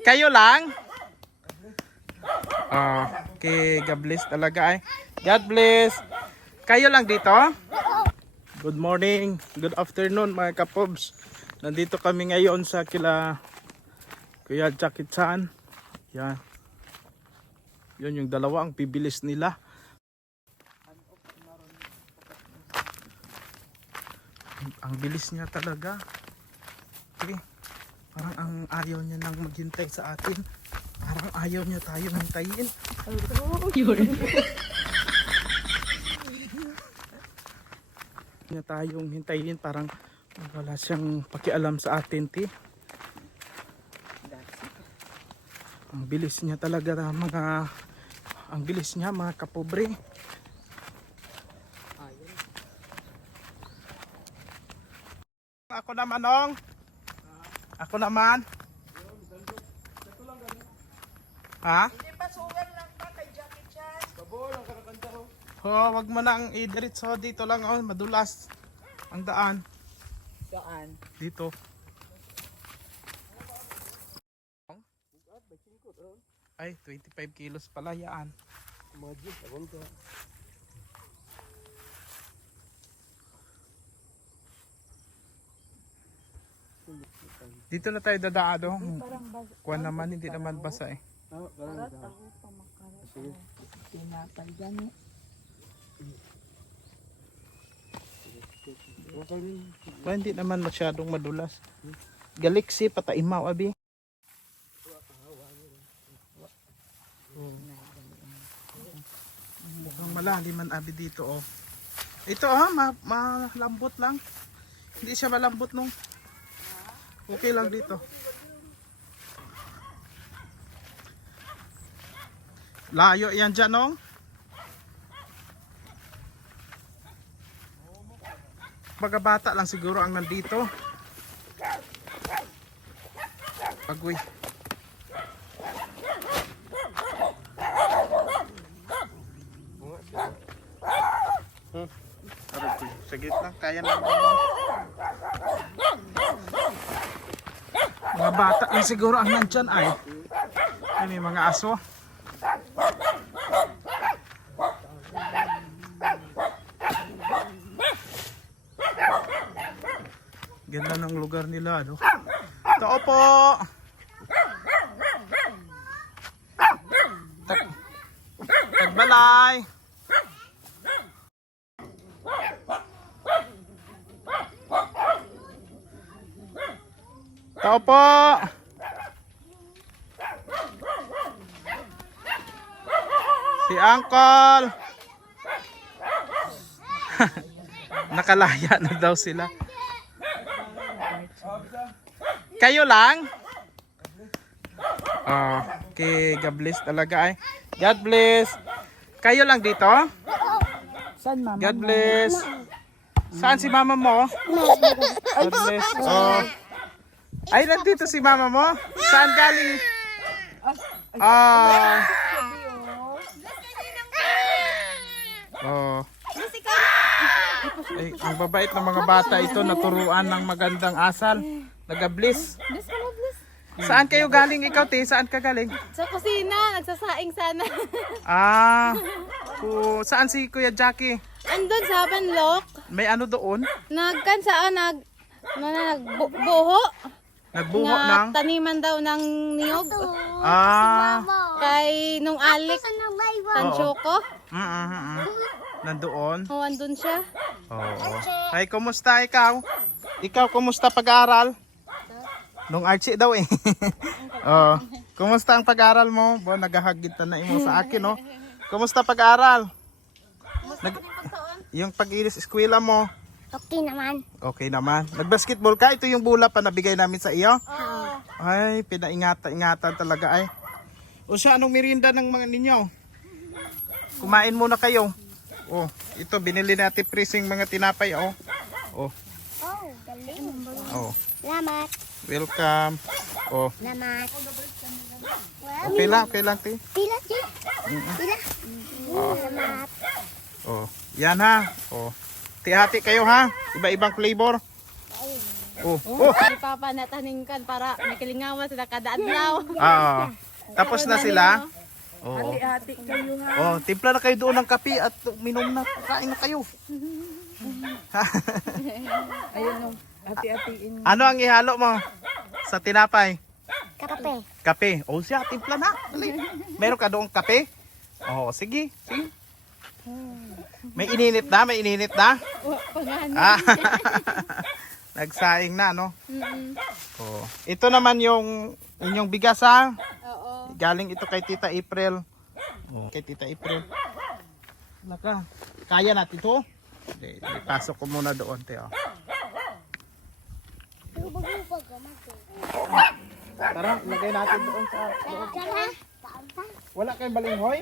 Kayo lang? Oh, okay, God bless talaga ay. God bless. Kayo lang dito? Good morning, good afternoon mga kapobs. Nandito kami ngayon sa kila Kuya Jackie Chan. Yan. Yun yung dalawa ang bibilis nila. Ang bilis niya talaga. Okay. Parang ang ayaw niya nang maghintay sa atin. Parang ayaw niya tayo hintayin. niya tayong hintayin parang wala siyang pakialam sa atin ti. Ang bilis niya talaga mga ang bilis niya mga kapobre. Ako naman ong. Ako naman. Ha? Oh, wag mo nang idiretso dito lang oh, madulas ang daan Saan? dito. Ay, 25 kilos pala yan. Imagine, abang ka. Dito na tayo dadaado. Kuha naman, hindi naman basa eh. Ah, parang ka. Sige. Tinapay gani. Okay din. Kuha, hindi naman masyadong madulas. Galaxy, pataimaw, abi. Mukhang malalim man abi dito oh. Ito ma malambot lang. Hindi siya malambot nung. Okay lang dito. Layo yan dyan nung. Baga bata lang siguro ang nandito. Agoy. Hmm. Saglit lang, kaya na. Mga bata siguro ang nandyan ay. Ay, may mga aso. Ganda ng lugar nila, ano? Tao po! Tag Tagbalay! Tao po! Si Uncle! Nakalaya na daw sila. Kayo lang? Oh, okay, God bless talaga ay. God bless. Kayo lang dito? Saan mama? God bless. Saan si mama mo? God bless. Oh. Ay, nandito si mama mo? Saan galing? Ah. Oh. Ay, ang babait ng mga bata ito naturuan ng magandang asal. Bless. Saan kayo galing ikaw, te? Saan ka galing? Sa kusina, nagsasaing sana. Ah. Oh, saan si Kuya Jackie? Andun sa Banlok, May ano doon? nagkan saan, nag, mana, nagbuho, Nagbuho nga ng... taniman daw ng niyog. Ah. Kay nung alik, pansyoko. Mm, mm, mm. Nandoon? O, andun siya. Oo. Ay, kumusta ikaw? Ikaw, kumusta pag-aaral? Nung Archie daw eh. Oo. Kumusta ang pag-aaral mo? Bo, naghahagit na imo sa akin, no? Kumusta pag-aaral? Nag yung pag-ilis eskwela mo? Okay naman. Okay naman. Nag-basketball ka? Ito yung bula pa nabigay namin sa iyo? Ay, pinaingatan-ingatan talaga ay. O siya, anong merienda ng mga ninyo? Kumain muna kayo. Oh, ito binili natin pressing mga tinapay oh. Oh, Oh, galing. oh. Salamat. Welcome. Oh, Salamat. okay lang, okay lang, ti. Pila, Chi? Pila? Salamat. Oh, yan ha. Oh. Tihati kayo ha. Iba-ibang flavor. Oh, oh. Si Papa nataningkan para may kalingawan sila kada adlaw. Ah, tapos na sila. Oo. Hati-hati kayo ha. Oh, timpla na kayo doon ng kape at minom na, kain na kayo. Ayun o. Hati-hatiin. Ano ang ihalo mo sa tinapay? Kape. Kape. O siya, timpla na. Dali. Meron ka doong kape? Oo, sige. sige. May ininit na, may ininit na. O, pangano. Ah. Nagsaing na, no? Mm-mm. Oh. Ito naman yung inyong bigas, ha? Oo. Galing ito kay Tita April. Oh. Kay Tita April. Naka, kaya natin ito? Hindi, ipasok ko muna doon, te. Oh. Tara, lagay natin doon sa. Wala kayong balinghoy?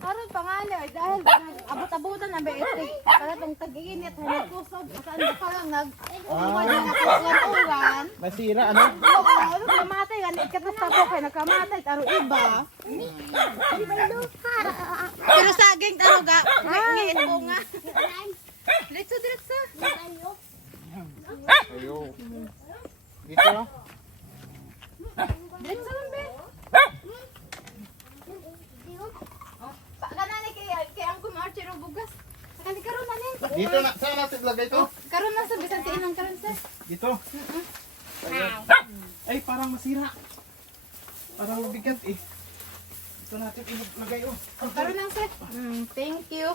Karon pangano ay dahil abot-abutan ang beete. Para tong tag-init hanay kusog. Saan ba parang nag uwan na nakusugan-uwan. Masira, ano? Oo, ano kamatay gani katapos kay nagkamatay taro iba. Pero saging taro ga ngit ko nga. Diretso diretso. Ayo. Dito? Diretso lang be. Pa kanani kay kay ang kumarche ro bugas. Sakali karon na ni. Dito na, saan natin lagay ito? Karon na sa bisan ti inang karon sa. Dito. Ay, parang masira. Parang mabigat eh. Ito natin ilagay oh. Karon lang sir. Mm, thank you.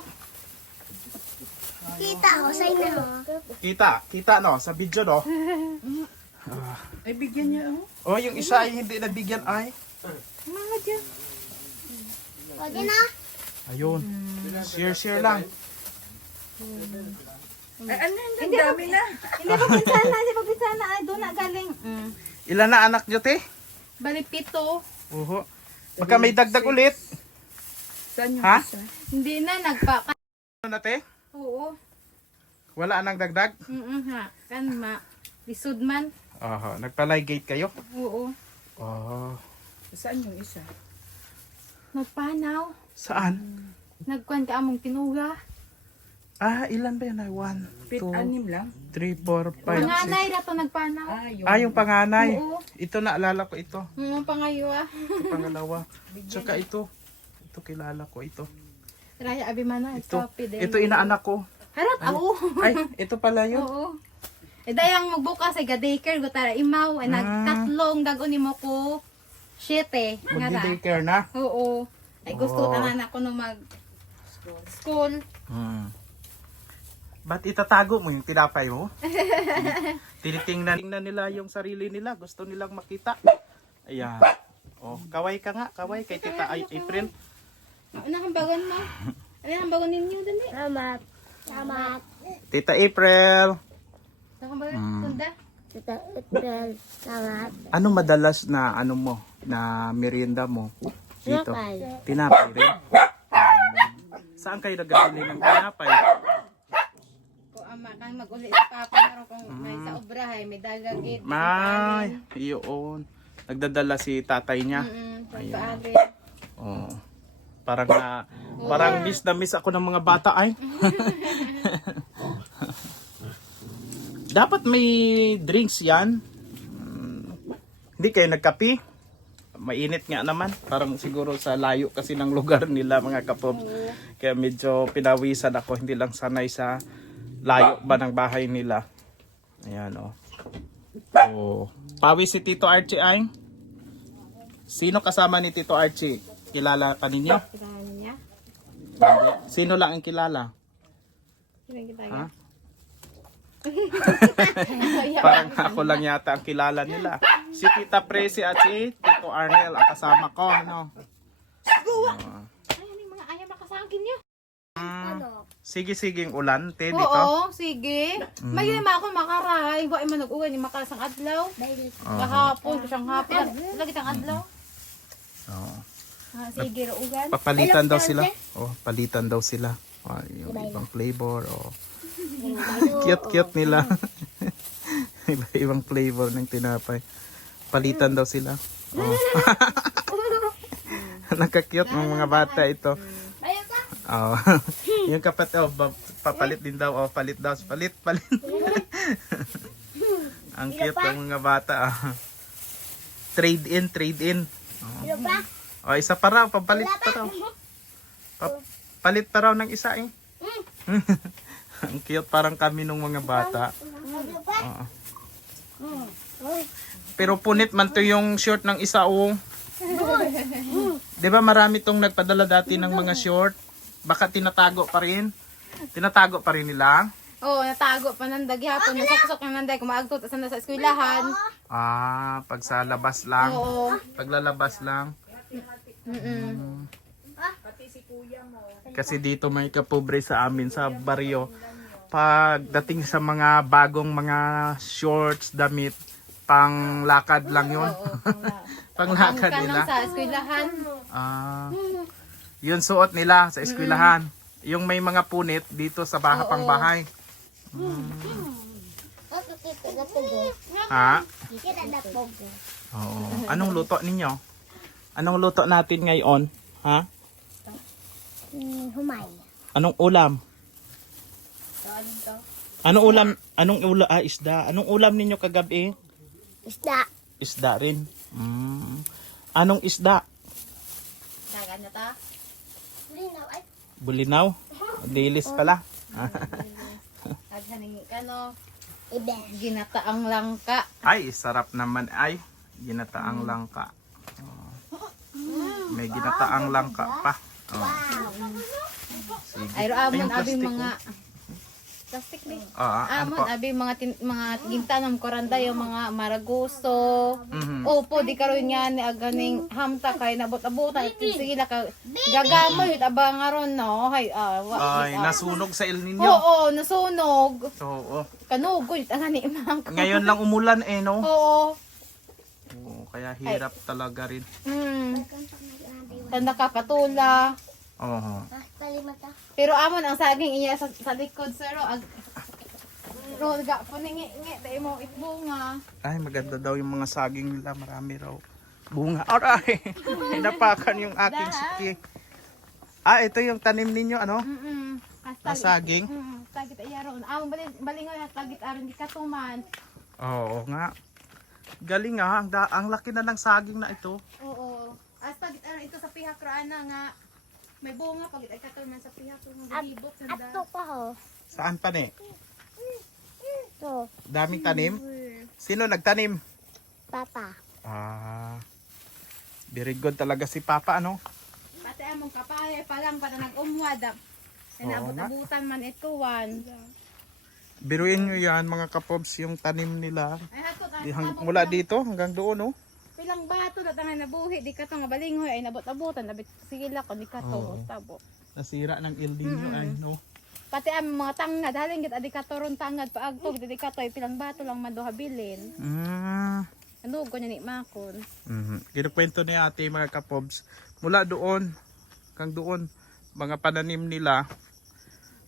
Kita ko sa inyo. Kita, kita no, sa video no. Ay, bigyan niya oh. Oh, yung isa ay hindi nabigyan ay. Mga dyan. Pwede na. Ayun. Share, share lang. Ay, ano yun? Ang dami na. Hindi pa pinsana, hindi pa pinsana. Ay, doon na galing. Mm. Ilan na anak nyo, te? Bali, pito. Oho. Baka may dagdag ulit. Saan yung Ha? isa? Hindi na, nagpa... Ano na, te? Oo. Wala nang dagdag? Mm ha. Kan ma. Lisod man. Oho. Nagpalay-gate kayo? Oo. Oh. Saan yung isa? Nagpanaw. Saan? Nagkuhan ka among tinuga. Ah, ilan ba yan? Ay, One, Pit two, anim lang. three, four, five, six. Panganay na to nagpanaw. Ah, yun. Ah, yung panganay. Oo. Ito naalala ko ito. Oo, pangayo ah. Ito pangalawa. Tsaka ito. Ito kilala ko ito. Raya Abimana. Ito. Stop it. Ito inaanak ko. Harap, ako. Ay, ito pala yun. Oo. Eh, dayang magbukas ay ga-daycare, gutara imaw, ay Ah. nagtatlong dagon ni mo ko. Eh. Nga ra. Magdi-daycare na. Oo. Ay gusto Oh. tanan ako no mag school. Hmm. Ba't itatago mo yung tinapay mo? Tinitingnan tingnan nila yung sarili nila. Gusto nilang makita. Ayan. Oh, kaway ka nga. Kaway kay Tita Ay- April. Ano ang bagon mo? Ano ang bagon ninyo dali? Salamat. Salamat. Tita April. Ano ang bagon? Mm. Tunda? Tita April. Salamat. Ano madalas na ano mo? Na merienda mo? Dito. Tinapay. Tinapay rin. Saan kayo nagabili ng tinapay? Ko ama kan mag-uli sa papa meron kung may sa obrahay, may dagagit. May, iyon. Nagdadala si tatay niya. Mm, pagpaali. Oh. Parang na parang miss na miss ako ng mga bata ay. Dapat may drinks 'yan. Mm, Hindi kayo nagkapi? Mainit nga naman. Parang siguro sa layo kasi ng lugar nila mga kapob. Kaya medyo pinawisan ako. Hindi lang sanay sa layo ba ng bahay nila. Ayan oh. Oh. Pawis si Tito Archie ay? Sino kasama ni Tito Archie? Kilala ka ninyo? Niya. Sino lang ang kilala? Sino kita Ha? ga? Parang ako lang yata ang kilala nila. Si Tita Presi at si Tito Arnel ang kasama ko. Ano? Ah. Ay, ano yung mga ayaw makasangkin niyo? Ano? sige siging ulan, te, dito. Oo, sige. May lima ako makaray. Wa man nag-uwan ni makasang adlaw. Dahil Kahapon, kusang hapon. Lagi tang adlaw. Oo. Ah, sige, ugan. Papalitan daw sila. Oh, palitan daw sila. Ah, yung ibang flavor. Oh. Cute, cute nila. Iba-ibang flavor ng tinapay. Palitan daw sila. Oh. Nakaka-cute ng mga bata ito. Oh. yung kapat oh, papalit din daw. Oh, palit daw. Palit, palit. Ang cute ng mga bata. ah. trade in, trade in. Ano pa? O, isa pa raw, papalit pa raw. Pa- palit pa raw ng isa eh. Ang cute parang kami nung mga bata. Oo. Pero punit man to yung short ng isa oh. 'Di ba marami tong nagpadala dati ng mga short? Baka tinatago pa rin. Tinatago pa rin nila. Oo, natago pa nandag hapon. Nasaksak ng nanday. Kumaagtot sa sa eskwelahan. Ah, pag sa labas lang. Oo. Paglalabas lang. Mm-mm. Kasi dito may kapobre sa amin sa baryo. Pagdating sa mga bagong mga shorts, damit, pang lakad lang yun. pang lakad Ka nila. sa eskwelahan. Ah. Yun suot nila sa eskwelahan. Yung may mga punit dito sa baha pang bahay. Tugo. Ha? Oo. Anong luto ninyo? Anong luto natin ngayon? Ha? Humay. Anong ulam? Anong ulam? Anong ulam? Ah, isda. Anong ulam ninyo kagabi? Isda. Isda rin. Mm. Anong isda? Dagan na ta. Linaw ay. Bulinaw? Dilis pala. Aghaningi ka no. Ginataang langka. Ay, sarap naman ay. Ginataang langka. Oh. May ginataang langka pa. Oh. Sige. Ay, Ay, amon yung abi mga plastic ba? oh. Ah, ano Amon po? abi mga tin, mga gintanom koranda yung mga maraguso. Mhm. Opo, di karon nga ni aganing hamta kay nabot-abutan sige na ka gagamoy abang aron no. Hay ah, wa, Ay, ah. nasunog sa El Nino. Oo, nasunog. Oo. Kanugoy ang ani man. Ngayon lang umulan eh, no? Oo. Oo, kaya hirap talaga rin. Mm. Tanda ka patula. Oo. Ah, palimata. Pero amon ang saging iya sa, sa likod sir ag Ro ga puningi ngi dai mo itbunga. Ay, maganda daw yung mga saging nila. Marami raw. Bunga. Aray! Hinapakan yung aking siki. Ah, ito yung tanim ninyo, ano? Mm. Na saging? Mm, tagit iya ron. Amon balin balingoy na tagit aron di katuman. Oo nga. Galing ah. Ang, ang laki na ng saging na ito. Oo. As tagit aron ito sa pihak ra nga may bunga pagit ay katuman sa pihak ro nga gibot sa Ato pa ho. Saan pa ni? To. Daming tanim? Sino nagtanim? Papa. Ah. Very good talaga si Papa, ano? Pati among kapay pa lang para nag-umwad. Nga. Naabot-abutan man ito wan. Biruin nyo yan, mga kapobs, yung tanim nila. Ay hakot Di- hang- mula dito hanggang doon, oh. Pilang bato na tangan nabuhi di ka to nga balingoy ay nabot-abutan nabit sige la ko di ka to Oo. tabo. Nasira ng El Nino, ay, no? Pati ang mga tangad halin gid adi ka to ron tangad paagtog di ka to ay pilang bato lang maduhabilin. Mm. Ano ko ni makon. Mhm. Kinukwento ni ate mga kapobs, mula doon, hanggang doon, mga pananim nila,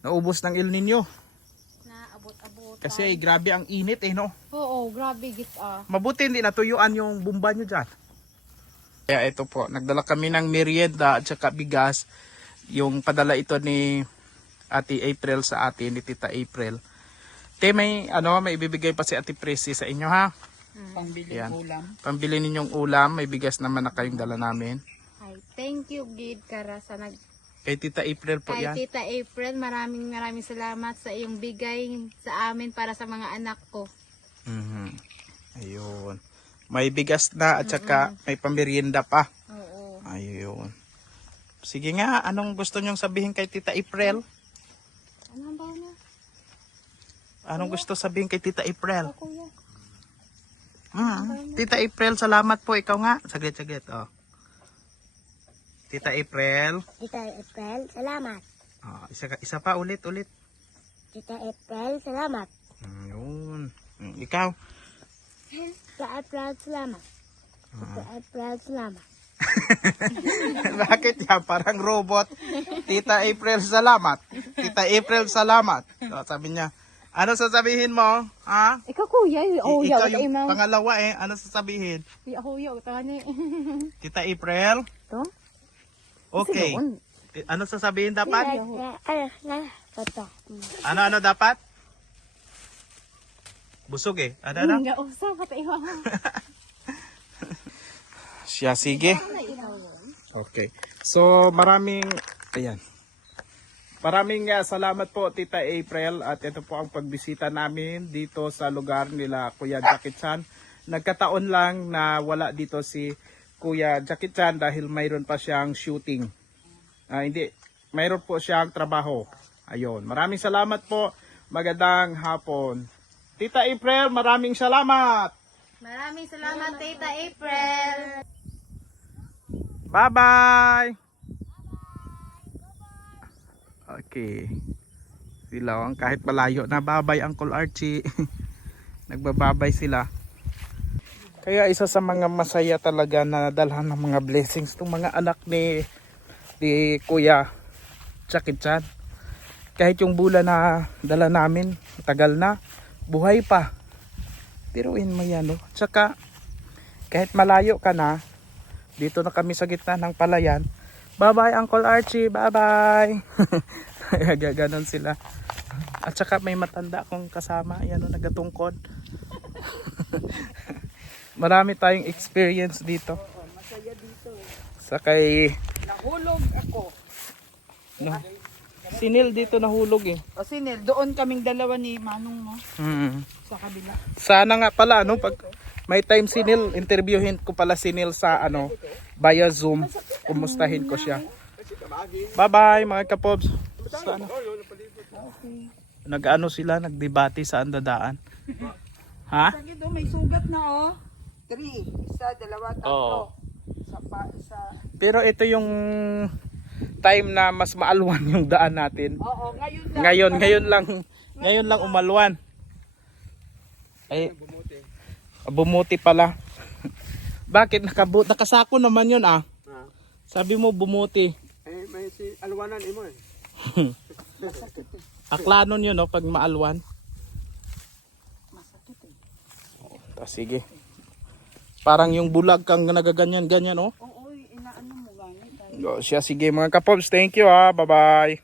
naubos ng El Nino. Kasi grabe ang init eh, no? Oo, grabe git ah. Mabuti hindi natuyuan yung bumba nyo dyan. Kaya ito po, nagdala kami ng merienda at saka bigas. Yung padala ito ni Ate April sa atin, ni Tita April. Te, may, ano, may ibibigay pa si Ate Prissy sa inyo ha. Pangbili Yan. ulam. Pambili ninyong ulam, may bigas naman na kayong dala namin. Ay, thank you gid kara sa nag Kay Tita April po Kay yan. Tita April, maraming maraming salamat sa iyong bigay sa amin para sa mga anak ko. Mhm. Ayun. May bigas na at saka may pamerienda pa. Oo. Ayun. Sige nga, anong gusto nyong sabihin kay Tita April? Ano ba na? Anong gusto sabihin kay Tita April? Kuya. Mm. Tita April, salamat po. Ikaw nga. Saglit, saglit. Oh. Tita April. Tita April, salamat. Oh, isa, ka- isa pa ulit, ulit. Tita April, salamat. Mm, yun. Mm, ikaw. Tita April, salamat. Tita April, salamat. Bakit yan? Parang robot. Tita April, salamat. Tita April, salamat. Oh, sabi niya, ano sasabihin mo? Ha? Ikaw kuya, I- oh ikaw ya, yung pangalawa eh. Ano sasabihin? Ya oh ya, tani. Tita April? To? Okay. Eh, Ano sasabihin dapat? Ano. Ano, ano dapat? Busog eh. Ada na? Nga usa ka tayo. Siya, sige. Okay. So, maraming, ayan. Maraming uh, salamat po, Tita April. At ito po ang pagbisita namin dito sa lugar nila Kuya Jackie Chan. Nagkataon lang na wala dito si Kuya Jackie Chan dahil mayroon pa siyang shooting. Ah, hindi, mayroon po siyang trabaho. Ayun. Maraming salamat po. Magandang hapon. Tita April, maraming salamat. Maraming salamat, Tita April. Bye-bye! Okay. Sila kahit malayo na babay Uncle Archie. Nagbababay sila. Kaya isa sa mga masaya talaga na dalhan ng mga blessings itong mga anak ni ni Kuya Jackie Chan. Kahit yung bula na dala namin, tagal na, buhay pa. Tiruin mo yan, no? Tsaka, kahit malayo ka na, dito na kami sa gitna ng palayan. Bye-bye Uncle Archie, bye-bye. Gaganon sila. At saka may matanda akong kasama, yan o nagatungkod. Marami tayong experience dito. Masaya dito. eh. Sa kay Nahulog ako. no, Sinil dito nahulog eh. O sinil, doon kaming dalawa ni Manong mo Hmm. sa kabila. Sana nga pala no pag may time si Neil, interviewin ko pala si Neil sa ano via Zoom. Kumustahin ko siya. Bye-bye mga kapobs. Sana. Nag-ano sila, nagdebate sa andadaan. Ha? Sige may sugat na oh. Three. Isa, dalawa, tatlo. Oo. Sa, pa, sa... Pero ito yung time na mas maalwan yung daan natin. Oo, ngayon lang. Ngayon, ngayon lang, ngayon lang umalwan. Ay, bumuti pala. Bakit nakabut nakasako naman yun ah? Sabi mo bumuti. Eh, may si alwanan imo eh. Aklanon yun no pag maalwan. Oh, sige. Parang yung bulag kang nagaganyan ganyan oh. Oo, inaano mo. Oh, siya sige mga kapops, thank you ah. Bye-bye.